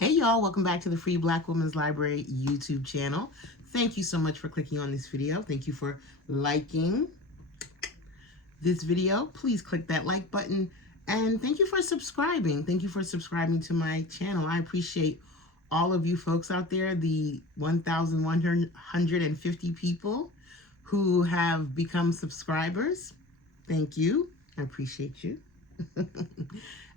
Hey y'all, welcome back to the Free Black Women's Library YouTube channel. Thank you so much for clicking on this video. Thank you for liking this video. Please click that like button and thank you for subscribing. Thank you for subscribing to my channel. I appreciate all of you folks out there, the 1,150 people who have become subscribers. Thank you. I appreciate you.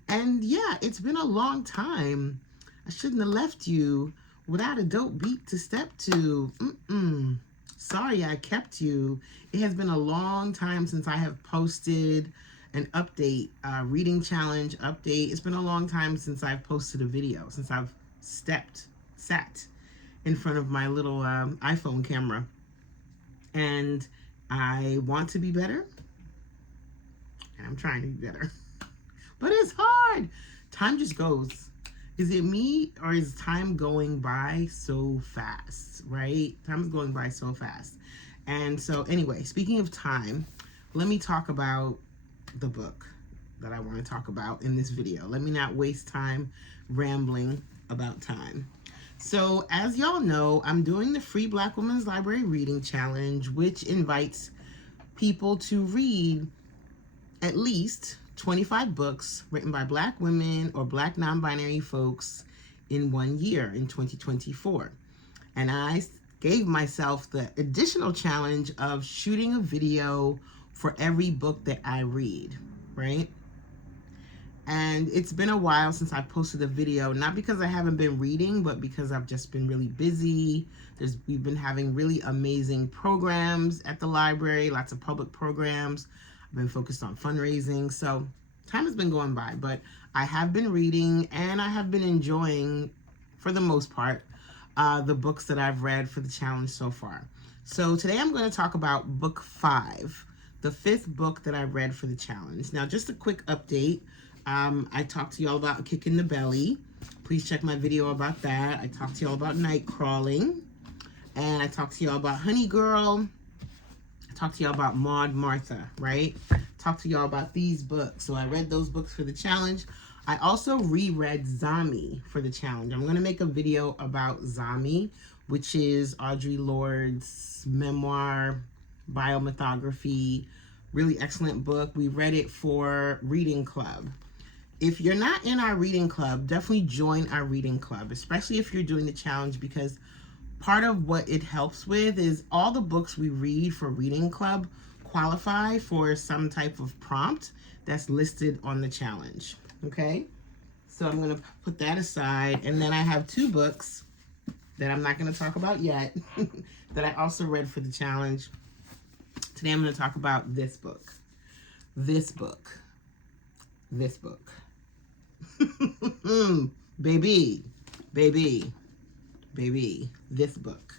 And yeah, it's been a long time. I shouldn't have left you without a dope beat to step to. Sorry I kept you. It has been a long time since I have posted an update, reading challenge update. It's been a long time since I've posted a video, since I've sat in front of my little iPhone camera. And I want to be better. And I'm trying to be better. But it's hard. Time just goes. Is it me or is time going by so fast, right? Time is going by so fast. And so anyway, speaking of time, let me talk about the book that I want to talk about in this video. Let me not waste time rambling about time. So as y'all know, I'm doing the Free Black Women's Library Reading Challenge, which invites people to read at least 25 books written by Black women or Black non-binary folks in 1 year, in 2024. And I gave myself the additional challenge of shooting a video for every book that I read, right? And it's been a while since I posted a video, not because I haven't been reading, but because I've just been really busy. We've been having really amazing programs at the library, lots of public programs. I've been focused on fundraising, so time has been going by, but I have been reading and I have been enjoying, for the most part, the books that I've read for the challenge so far. So today I'm going to talk about book 5, the 5th book that I read for the challenge. Now, just a quick update. I talked to y'all about Kick in the Belly. Please check my video about that. I talked to y'all about Night Crawling, and I talked to y'all about Honey Girl. Talk to y'all about Maud Martha, right? Talk to y'all about these books. So I read those books for the challenge. I also reread Zami for the challenge. I'm going to make a video about Zami, which is Audre Lorde's memoir, biomythography, really excellent book. We read it for reading club. If you're not in our reading club, definitely join our reading club, especially if you're doing the challenge, because part of what it helps with is all the books we read for reading club qualify for some type of prompt that's listed on the challenge. Okay, so I'm going to put that aside, and then I have 2 books that I'm not going to talk about yet that I also read for the challenge. Today I'm going to talk about this book, this book. baby, this book.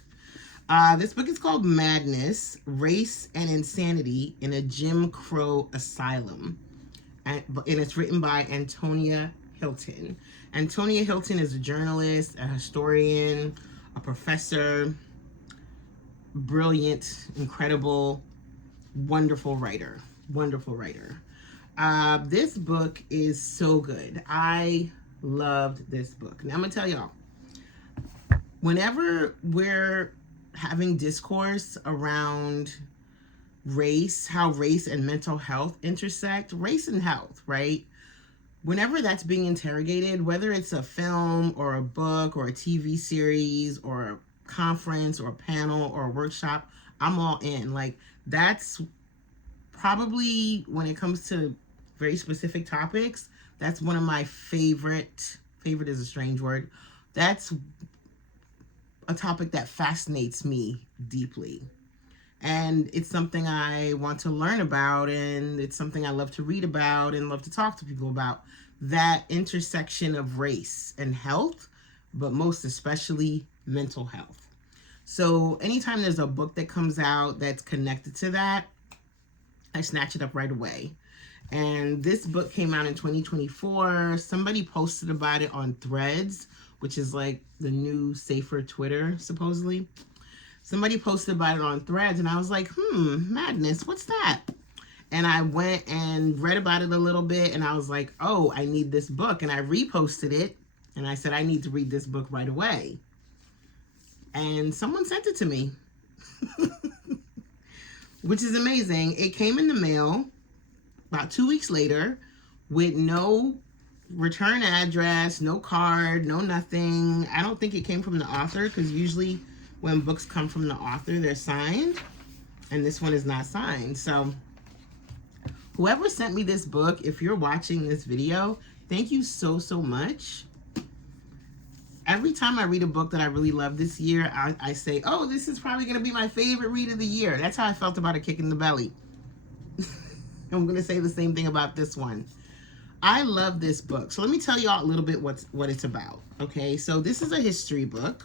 This book is called Madness, Race and Insanity in a Jim Crow Asylum. And it's written by Antonia Hylton. Antonia Hylton is a journalist, a historian, a professor, brilliant, incredible, wonderful writer. This book is so good. I loved this book. Now I'm going to tell y'all, whenever we're having discourse around race, how race and mental health intersect, race and health, right? Whenever that's being interrogated, whether it's a film or a book or a TV series or a conference or a panel or a workshop, I'm all in. Like, that's probably, when it comes to very specific topics, that's one of my favorite is a strange word. That's a topic that fascinates me deeply. And it's something I want to learn about, and it's something I love to read about and love to talk to people about. That intersection of race and health, but most especially mental health. So anytime there's a book that comes out that's connected to that, I snatch it up right away. And this book came out in 2024. Somebody posted about it on Threads, which is like the new safer Twitter, supposedly. Somebody posted about it on Threads, and I was like, Madness, what's that? And I went and read about it a little bit, and I was like, oh, I need this book. And I reposted it, And I said, I need to read this book right away. And someone sent it to me, which is amazing. It came in the mail about 2 weeks later with no return address, no card, no nothing. I don't think it came from the author, because usually when books come from the author, they're signed. And this one is not signed. So whoever sent me this book, if you're watching this video, thank you so, so much. Every time I read a book that I really love this year, I say, oh, this is probably going to be my favorite read of the year. That's how I felt about A Kick in the Belly. I'm going to say the same thing about this one. I love this book. So let me tell you all a little bit what it's about. Okay, so this is a history book.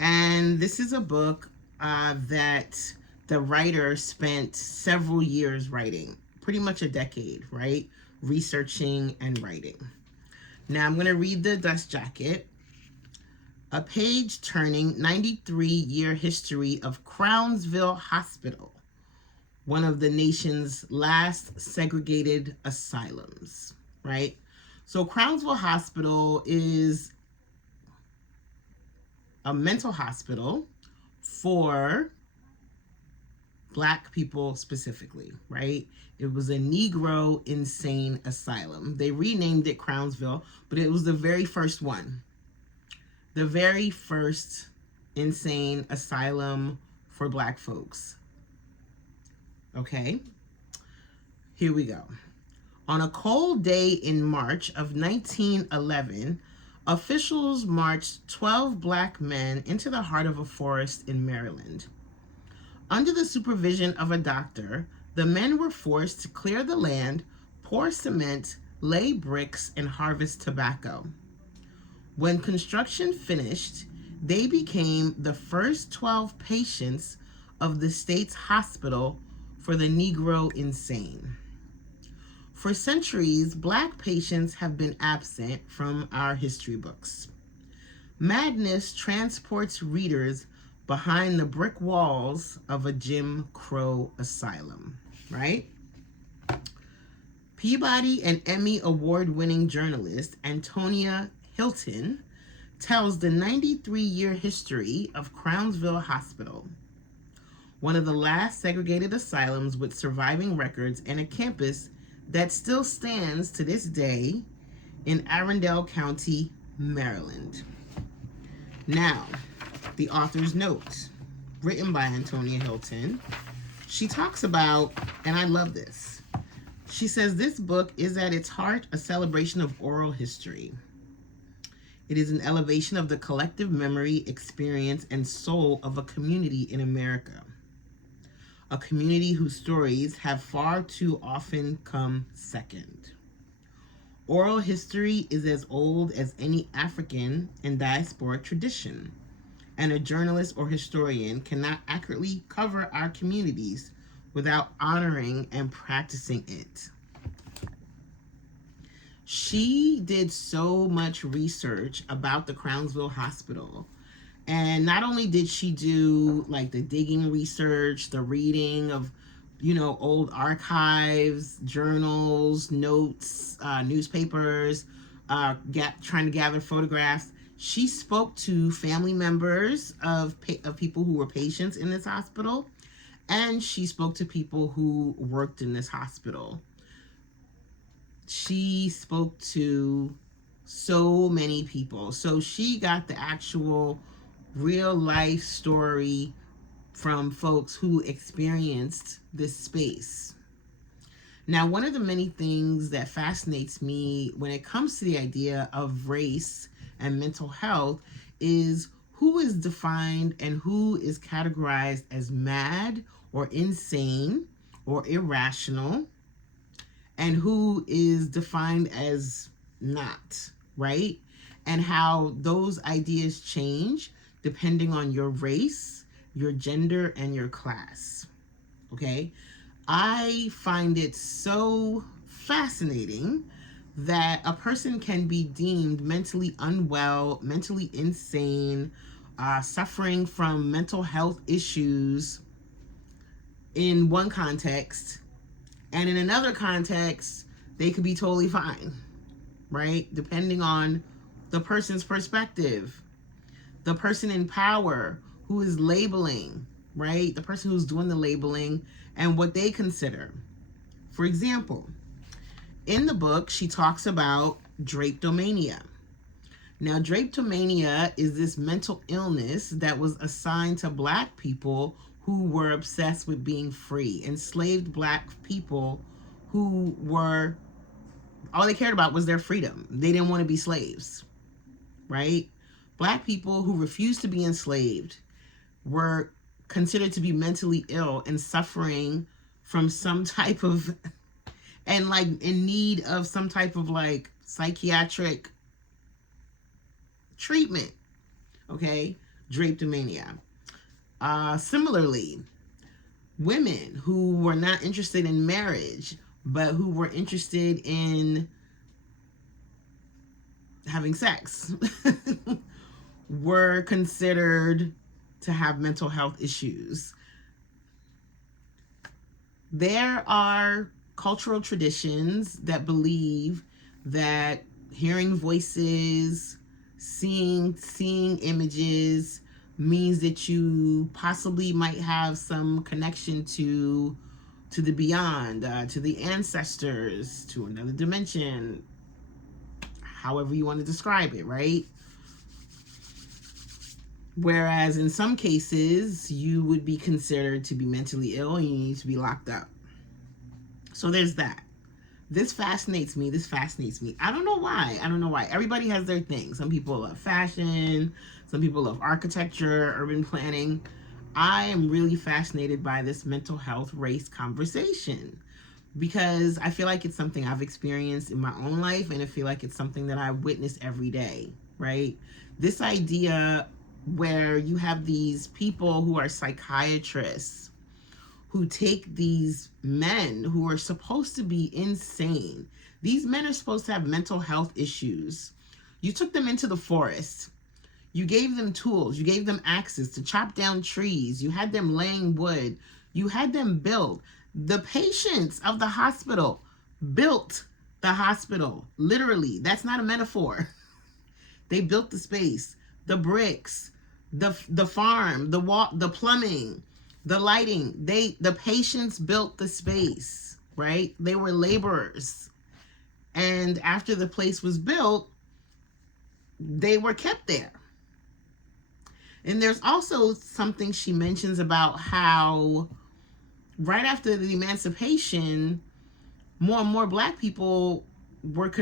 And this is a book that the writer spent several years writing. Pretty much a decade, right? Researching and writing. Now I'm going to read the dust jacket. A page-turning 93-year history of Crownsville Hospital, one of the nation's last segregated asylums, right? So Crownsville Hospital is a mental hospital for Black people specifically, right? It was a Negro Insane Asylum. They renamed it Crownsville, but it was the very first one. The very first insane asylum for Black folks. Okay, here we go. On a cold day in March of 1911, officials marched 12 Black men into the heart of a forest in Maryland. Under the supervision of a doctor, the men were forced to clear the land, pour cement, lay bricks, and harvest tobacco. When construction finished, they became the first 12 patients of the state's hospital for the Negro Insane. For centuries, Black patients have been absent from our history books. Madness transports readers behind the brick walls of a Jim Crow asylum, right? Peabody and Emmy award-winning journalist Antonia Hylton tells the 93-year history of Crownsville Hospital, one of the last segregated asylums with surviving records and a campus that still stands to this day in Arundel County, Maryland. Now, the author's note, written by Antonia Hylton. She talks about, and I love this, she says, this book is at its heart a celebration of oral history. It is an elevation of the collective memory, experience, and soul of a community in America. A community whose stories have far too often come second. Oral history is as old as any African and diasporic tradition, and a journalist or historian cannot accurately cover our communities without honoring and practicing it. She did so much research about the Crownsville Hospital. And not only did she do like the digging research, the reading of, old archives, journals, notes, newspapers, trying to gather photographs. She spoke to family members of people who were patients in this hospital, and she spoke to people who worked in this hospital. She spoke to so many people. So she got the actual real life story from folks who experienced this space. Now, one of the many things that fascinates me when it comes to the idea of race and mental health is who is defined and who is categorized as mad or insane or irrational, and who is defined as not, right? And how those ideas change depending on your race, your gender, and your class, okay? I find it so fascinating that a person can be deemed mentally unwell, mentally insane, suffering from mental health issues in one context, and in another context, they could be totally fine, right? Depending on the person's perspective, the person in power who is labeling, right? The person who's doing the labeling and what they consider. For example, in the book, she talks about drapetomania. Now, drapetomania is this mental illness that was assigned to Black people who were obsessed with being free, enslaved Black people who were, all they cared about was their freedom. They didn't want to be slaves, right? Black people who refused to be enslaved were considered to be mentally ill and suffering from some type of, and like in need of some type of like psychiatric treatment. Okay, drapetomania. Similarly, women who were not interested in marriage but who were interested in having sex were considered to have mental health issues. There are cultural traditions that believe that hearing voices, seeing images means that you possibly might have some connection to the beyond, to the ancestors, to another dimension, however you want to describe it, right? Whereas in some cases, you would be considered to be mentally ill and you need to be locked up. So there's that. This fascinates me. I don't know why. Everybody has their thing. Some people love fashion. Some people love architecture, urban planning. I am really fascinated by this mental health race conversation because I feel like it's something I've experienced in my own life, and I feel like it's something that I witness every day, right? This idea where you have these people who are psychiatrists who take these men who are supposed to be insane. These men are supposed to have mental health issues. You took them into the forest. You gave them tools. You gave them axes to chop down trees. You had them laying wood. You had them build. The patients of the hospital built the hospital. Literally, that's not a metaphor. They built the space, the bricks, the farm, the wall, the plumbing, the lighting. The patients built the space, right? They were laborers. And after the place was built, they were kept there. And there's also something she mentions about how right after the emancipation, more and more Black people were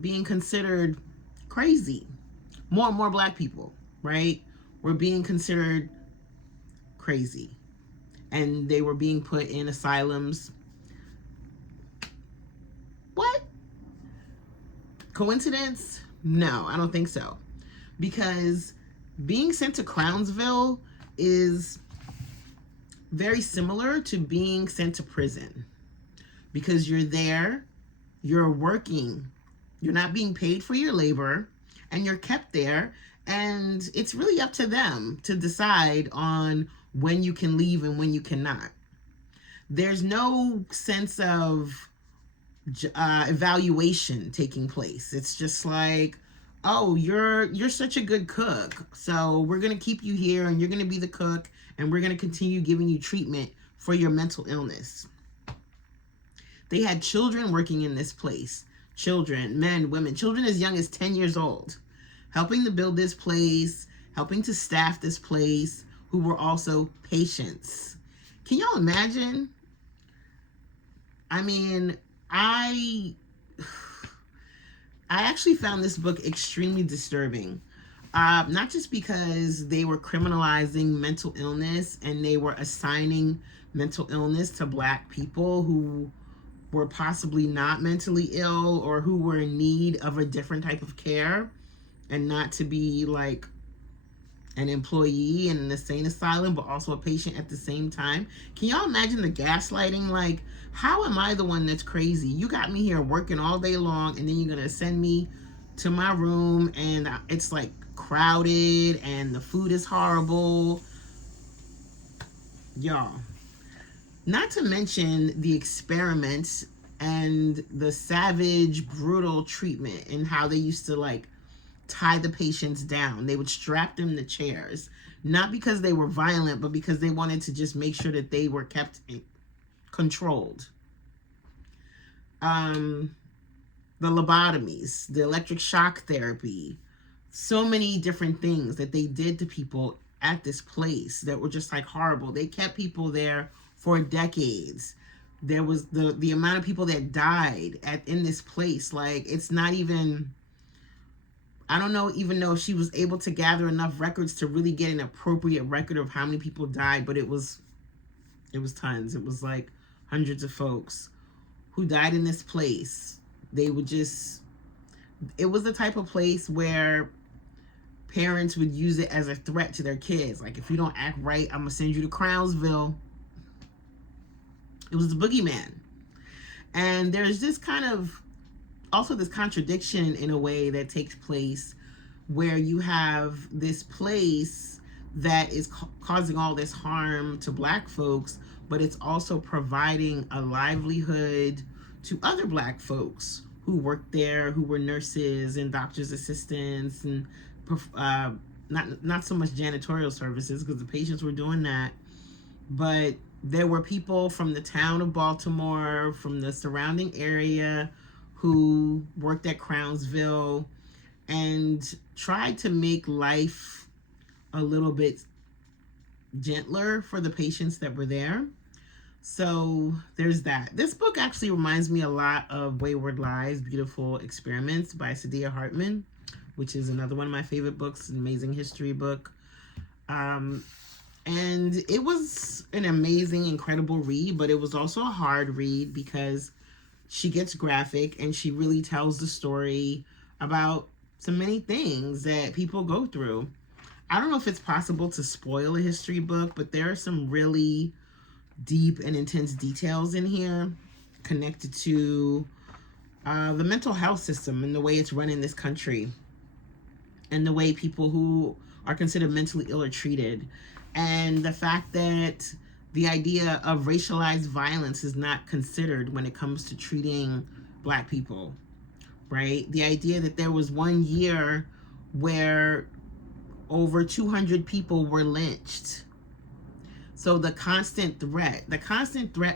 being considered crazy. More and more Black people, right, were being considered crazy. And they were being put in asylums. What? Coincidence? No, I don't think so. Because being sent to Crownsville is very similar to being sent to prison. Because you're there, you're working, you're not being paid for your labor, and you're kept there, and it's really up to them to decide on when you can leave and when you cannot. There's no sense of evaluation taking place. It's just like, oh, you're such a good cook, so we're going to keep you here, and you're going to be the cook, and we're going to continue giving you treatment for your mental illness. They had children working in this place. Children, men, women, children as young as 10 years old, helping to build this place, helping to staff this place, who were also patients. Can y'all imagine? I mean, I actually found this book extremely disturbing. Not just because they were criminalizing mental illness and they were assigning mental illness to Black people who were possibly not mentally ill or who were in need of a different type of care and not to be like an employee in an insane asylum, but also a patient at the same time. Can y'all imagine the gaslighting? Like, how am I the one that's crazy? You got me here working all day long, and then you're gonna send me to my room, and it's like crowded, and the food is horrible. Y'all. Not to mention the experiments and the savage, brutal treatment and how they used to like tie the patients down. They would strap them to chairs, not because they were violent, but because they wanted to just make sure that they were kept controlled. The lobotomies, the electric shock therapy, so many different things that they did to people at this place that were just like horrible. They kept people there for decades. There was the amount of people that died in this place. Like, it's not even, I don't know even know if she was able to gather enough records to really get an appropriate record of how many people died, but it was tons. It was like hundreds of folks who died in this place. They would just, it was the type of place where parents would use it as a threat to their kids. Like, if you don't act right, I'm gonna send you to Crownsville. It was the boogeyman. And there's this kind of, also this contradiction in a way that takes place where you have this place that is causing all this harm to Black folks, but it's also providing a livelihood to other Black folks who worked there, who were nurses and doctor's assistants, and not so much janitorial services, because the patients were doing that, but there were people from the town of Baltimore, from the surrounding area, who worked at Crownsville and tried to make life a little bit gentler for the patients that were there. So there's that. This book actually reminds me a lot of Wayward Lives, Beautiful Experiments by Saidiya Hartman, which is another one of my favorite books, an amazing history book. And it was an amazing, incredible read, but it was also a hard read because she gets graphic and she really tells the story about so many things that people go through. I don't know if it's possible to spoil a history book, but there are some really deep and intense details in here connected to the mental health system and the way it's run in this country, and the way people who are considered mentally ill are treated, and the fact that the idea of racialized violence is not considered when it comes to treating Black people, right? The idea that there was one year where over 200 people were lynched. So the constant threat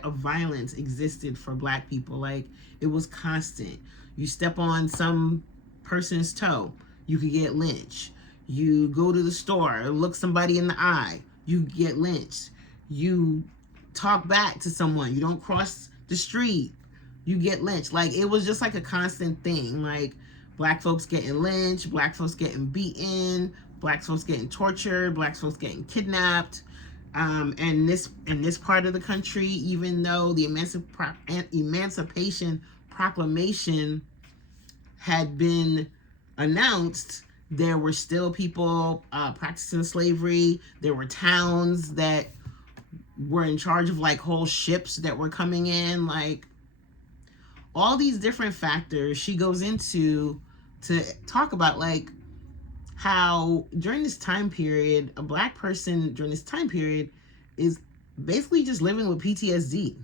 of violence existed for Black people. Like, it was constant. You step on some person's toe, you could get lynched. You go to the store, look somebody in the eye, you get lynched. You talk back to someone, you don't cross the street, you get lynched. Like, it was just like a constant thing. Like, Black folks getting lynched, Black folks getting beaten, Black folks getting tortured, Black folks getting kidnapped. And this part of the country, even though the Emancipation Proclamation had been announced, there were still people practicing slavery. There were towns that were in charge of like whole ships that were coming in. Like, all these different factors she goes into to talk about, like, how during this time period, a Black person during this time period is basically just living with PTSD.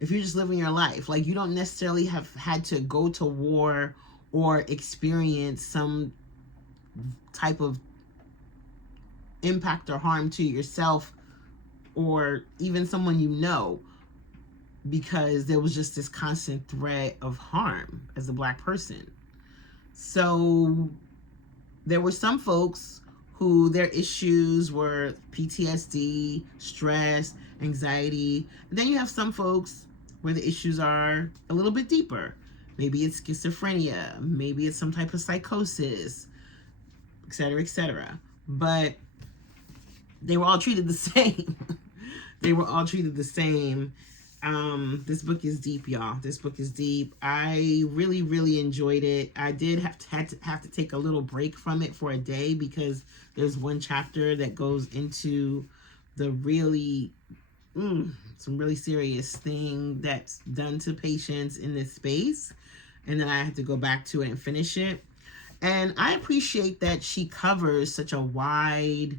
If you're just living your life, like, you don't necessarily have had to go to war or experience some type of impact or harm to yourself or even someone you know, because there was just this constant threat of harm as a Black person. So there were some folks who their issues were PTSD, stress, anxiety. And then you have some folks where the issues are a little bit deeper. Maybe it's schizophrenia, maybe it's some type of psychosis, etc., etc. But they were all treated the same. They were all treated the same. This book is deep, y'all. This book is deep. I really, really enjoyed it. I did have to take a little break from it for a day because there's one chapter that goes into the really, some really serious thing that's done to patients in this space. And then I had to go back to it and finish it. And I appreciate that she covers such a wide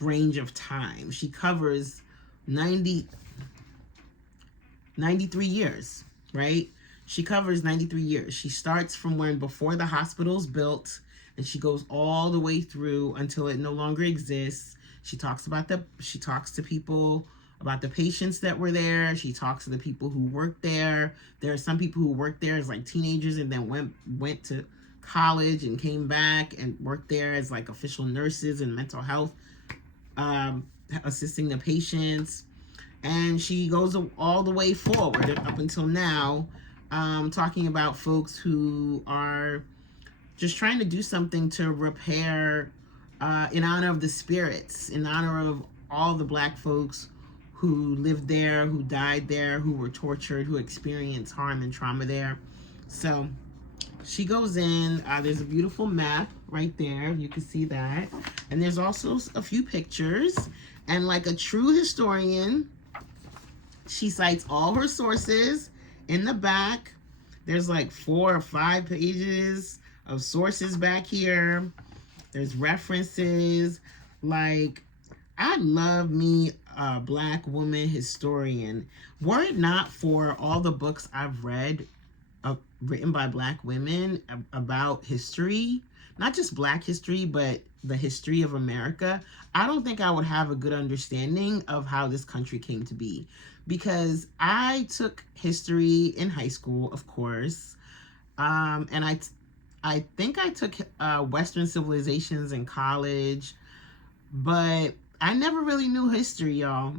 range of time. She covers 93 years, right? She covers 93 years. She starts from when before the hospital's built, and she goes all the way through until it no longer exists. She talks to people about the patients that were there. She talks to the people who worked there. There are some people who worked there as like teenagers and then went to college and came back and worked there as like official nurses and mental health, assisting the patients. And she goes all the way forward up until now, talking about folks who are just trying to do something to repair, in honor of the spirits, in honor of all the Black folks who lived there, who died there, who were tortured, who experienced harm and trauma there. So she goes in, there's a beautiful map right there, you can see that. And there's also a few pictures. And like a true historian, she cites all her sources in the back. There's like 4 or 5 pages of sources back here. There's references. Like, I love me a Black woman historian. Were it not for all the books I've read written by Black women about history, not just Black history, but the history of America, I don't think I would have a good understanding of how this country came to be. Because I took history in high school, of course, and I think I took Western civilizations in college, but I never really knew history, y'all.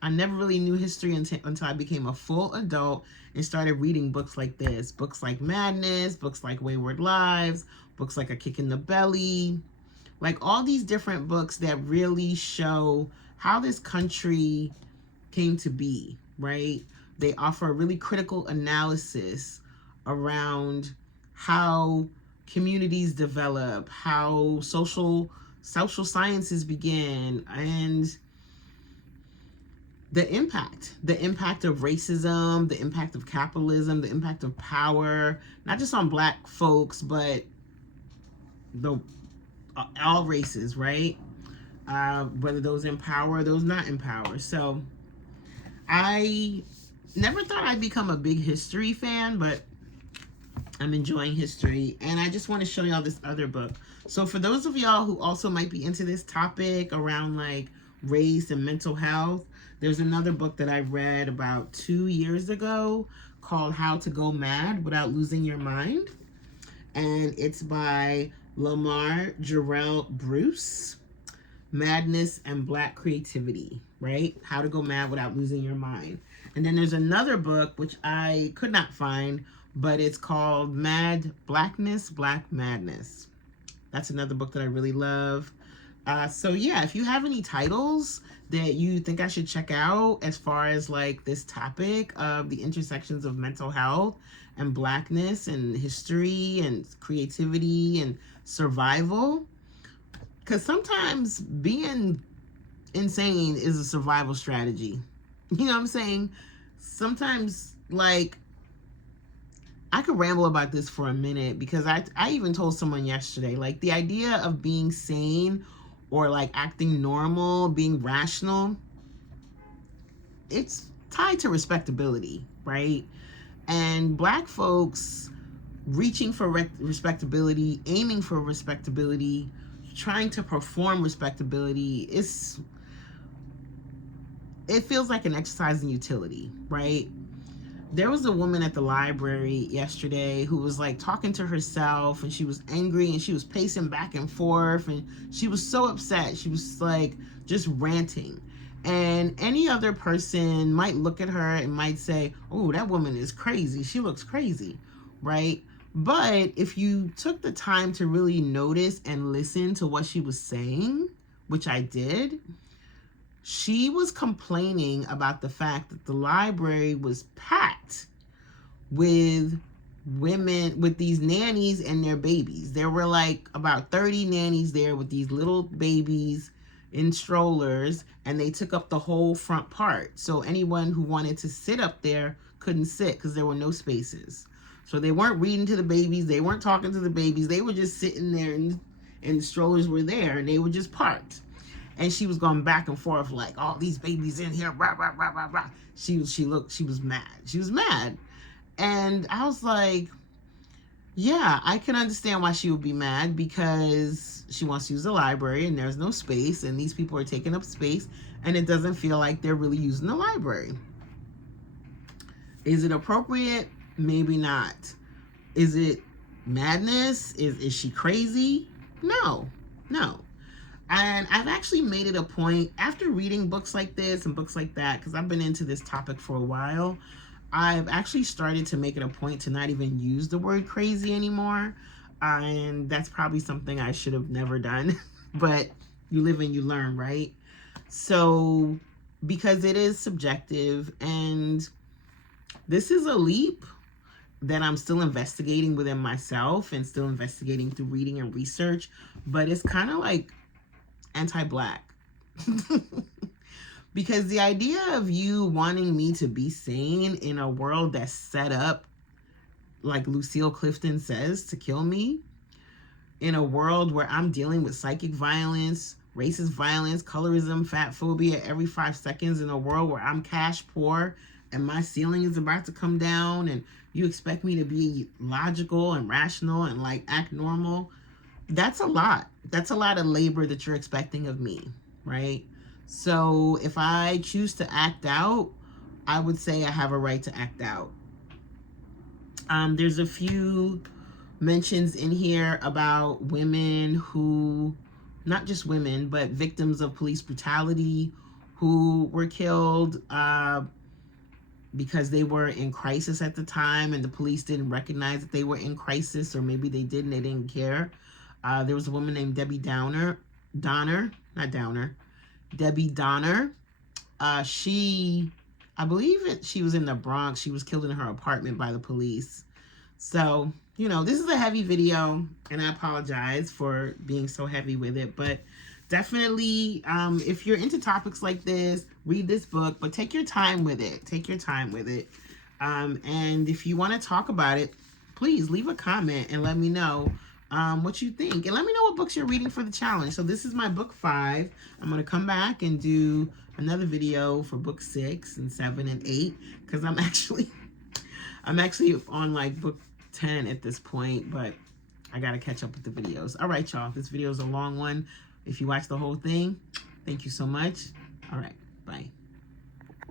I never really knew history until I became a full adult and started reading books like this. Books like Madness, books like Wayward Lives, books like A Kick in the Belly. Like all these different books that really show how this country came to be, right? They offer a really critical analysis around how communities develop, how social sciences begin, and the impact of racism, the impact of capitalism, the impact of power, not just on Black folks, but all races, right? Whether those in power, those not in power. So I never thought I'd become a big history fan, but I'm enjoying history. And I just want to show y'all this other book. So for those of y'all who also might be into this topic around like race and mental health, there's another book that I read about 2 years ago called How to Go Mad Without Losing Your Mind. And it's by Lamar Jarrell Bruce. Madness and Black Creativity, right? How to Go Mad Without Losing Your Mind. And then there's another book which I could not find, but it's called Mad Blackness, Black Madness. That's another book that I really love. So yeah, if you have any titles that you think I should check out as far as like this topic of the intersections of mental health and Blackness and history and creativity and survival, because sometimes being insane is a survival strategy. You know what I'm saying? Sometimes, like, I could ramble about this for a minute because I even told someone yesterday, like, the idea of being sane or, like, acting normal, being rational, it's tied to respectability, right? And Black folks reaching for respectability, aiming for respectability, trying to perform respectability, it feels like an exercise in utility, right? There was a woman at the library yesterday who was like talking to herself, and she was angry and she was pacing back and forth and she was so upset. She was like just ranting. And any other person might look at her and might say, oh, that woman is crazy. She looks crazy, right? But if you took the time to really notice and listen to what she was saying, which I did, she was complaining about the fact that the library was packed with women, with these nannies and their babies. There were like about 30 nannies there with these little babies in strollers, and they took up the whole front part. So anyone who wanted to sit up there couldn't sit because there were no spaces. So they weren't reading to the babies. They weren't talking to the babies. They were just sitting there, and the strollers were there, and they were just parked. And she was going back and forth like, all these babies in here, rah, rah, rah, rah, rah. She was mad. She was mad. And I was like, yeah, I can understand why she would be mad, because she wants to use the library and there's no space and these people are taking up space and it doesn't feel like they're really using the library. Is it appropriate? Maybe not. Is it madness? Is she crazy? No, no. And I've actually made it a point, after reading books like this and books like that, because I've been into this topic for a while, I've actually started to make it a point to not even use the word crazy anymore. And that's probably something I should have never done. But you live and you learn, right? So, because it is subjective, and this is a leap that I'm still investigating within myself and still investigating through reading and research, but it's kind of like anti-Black. Because the idea of you wanting me to be sane in a world that's set up, like Lucille Clifton says, to kill me, in a world where I'm dealing with psychic violence, racist violence, colorism, fat phobia every 5 seconds, in a world where I'm cash poor and my ceiling is about to come down, and you expect me to be logical and rational and like act normal, that's a lot. That's a lot of labor that you're expecting of me, right? So if I choose to act out, I would say I have a right to act out. There's a few mentions in here about women who, not just women, but victims of police brutality who were killed because they were in crisis at the time and the police didn't recognize that they were in crisis, or maybe they did and they didn't care. There was a woman named Debbie Donner. I believe she was in the Bronx. She was killed in her apartment by the police. So, you know, this is a heavy video, and I apologize for being so heavy with it, but definitely, if you're into topics like this, read this book, but take your time with it. Take your time with it. And if you want to talk about it, please leave a comment and let me know what you think. And let me know what books you're reading for the challenge. So this is my book 5. I'm going to come back and do another video for book 6 and 7 and 8, because I'm actually on like book 10 at this point, but I got to catch up with the videos. All right, y'all. This video is a long one. If you watch the whole thing, thank you so much. All right. Bye.